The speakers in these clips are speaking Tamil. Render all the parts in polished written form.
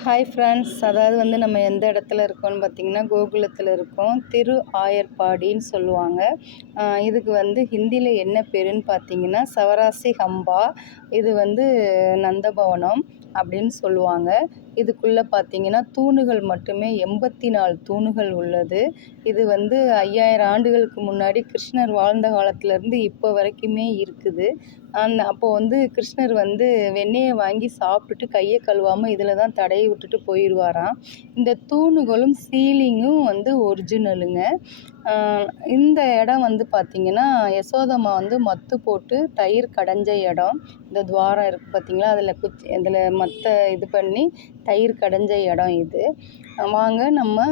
ஹாய் ஃப்ரெண்ட்ஸ், அதாவது நம்ம எந்த இடத்துல இருக்கோம்னு பார்த்தீங்கன்னா, கோகுலத்தில் இருக்கோம். திரு ஆயர்பாடின்னு சொல்லுவாங்க. இதுக்கு ஹிந்தியில் என்ன பேருன்னு பார்த்தீங்கன்னா, சவராசி ஹம்பா. இது நந்தபவனம் அப்படின்னு சொல்லுவாங்க. இதுக்குள்ளே பார்த்தீங்கன்னா தூணுகள் மட்டுமே 84 தூணுகள் உள்ளது. இது 5000 ஆண்டுகளுக்கு முன்னாடி கிருஷ்ணர் வாழ்ந்த காலத்துலேருந்து இப்போ வரைக்குமே இருக்குது. அப்போ கிருஷ்ணர் வெண்ணெயை வாங்கி சாப்பிட்டுட்டு கையை கழுவாமல் இதில் தான் தடவி விட்டுட்டு போயிடுவாராம். இந்த தூணுகளும் சீலிங்கும் ஒரிஜினலுங்க. இந்த இடம் பார்த்திங்கன்னா, யசோதம்மா மத்து போட்டு தயிர் கடைஞ்ச இடம். இந்த துவாரம் இருக்குது பார்த்திங்களா, அதில் மத்த இது பண்ணி தயிர் கடைஞ்ச இடம் இது. வாங்க நம்ம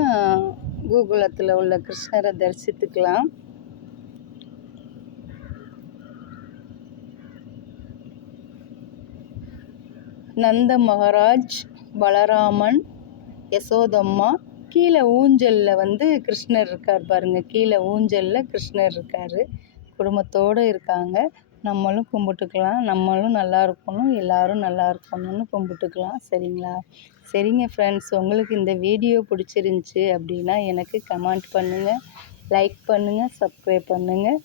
கோகுலத்தில் உள்ள கிருஷ்ணரை தரிசித்துக்கலாம். நந்த மகாராஜ், பலராமன், யசோதம்மா, கீழே ஊஞ்சலில் கிருஷ்ணர் இருக்கார் பாருங்கள். கீழே ஊஞ்சலில் கிருஷ்ணர் இருக்கார், குடும்பத்தோடு இருக்காங்க. நம்மளும் கும்பிட்டுக்கலாம். நம்மளும் நல்லா இருக்கணும், எல்லோரும் நல்லா இருக்கணும்னு கும்பிட்டுக்கலாம். சரிங்களா? சரிங்க ஃப்ரெண்ட்ஸ், உங்களுக்கு இந்த வீடியோ பிடிச்சிருந்துச்சி அப்படின்னா எனக்கு கமெண்ட் பண்ணுங்கள், லைக் பண்ணுங்கள், சப்ஸ்கிரைப் பண்ணுங்கள்.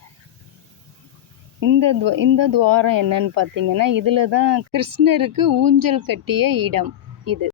இந்த துவாரம் என்னன்னு பார்த்தீங்கன்னா, இதில் தான் கிருஷ்ணருக்கு ஊஞ்சல் கட்டிய இடம் இது.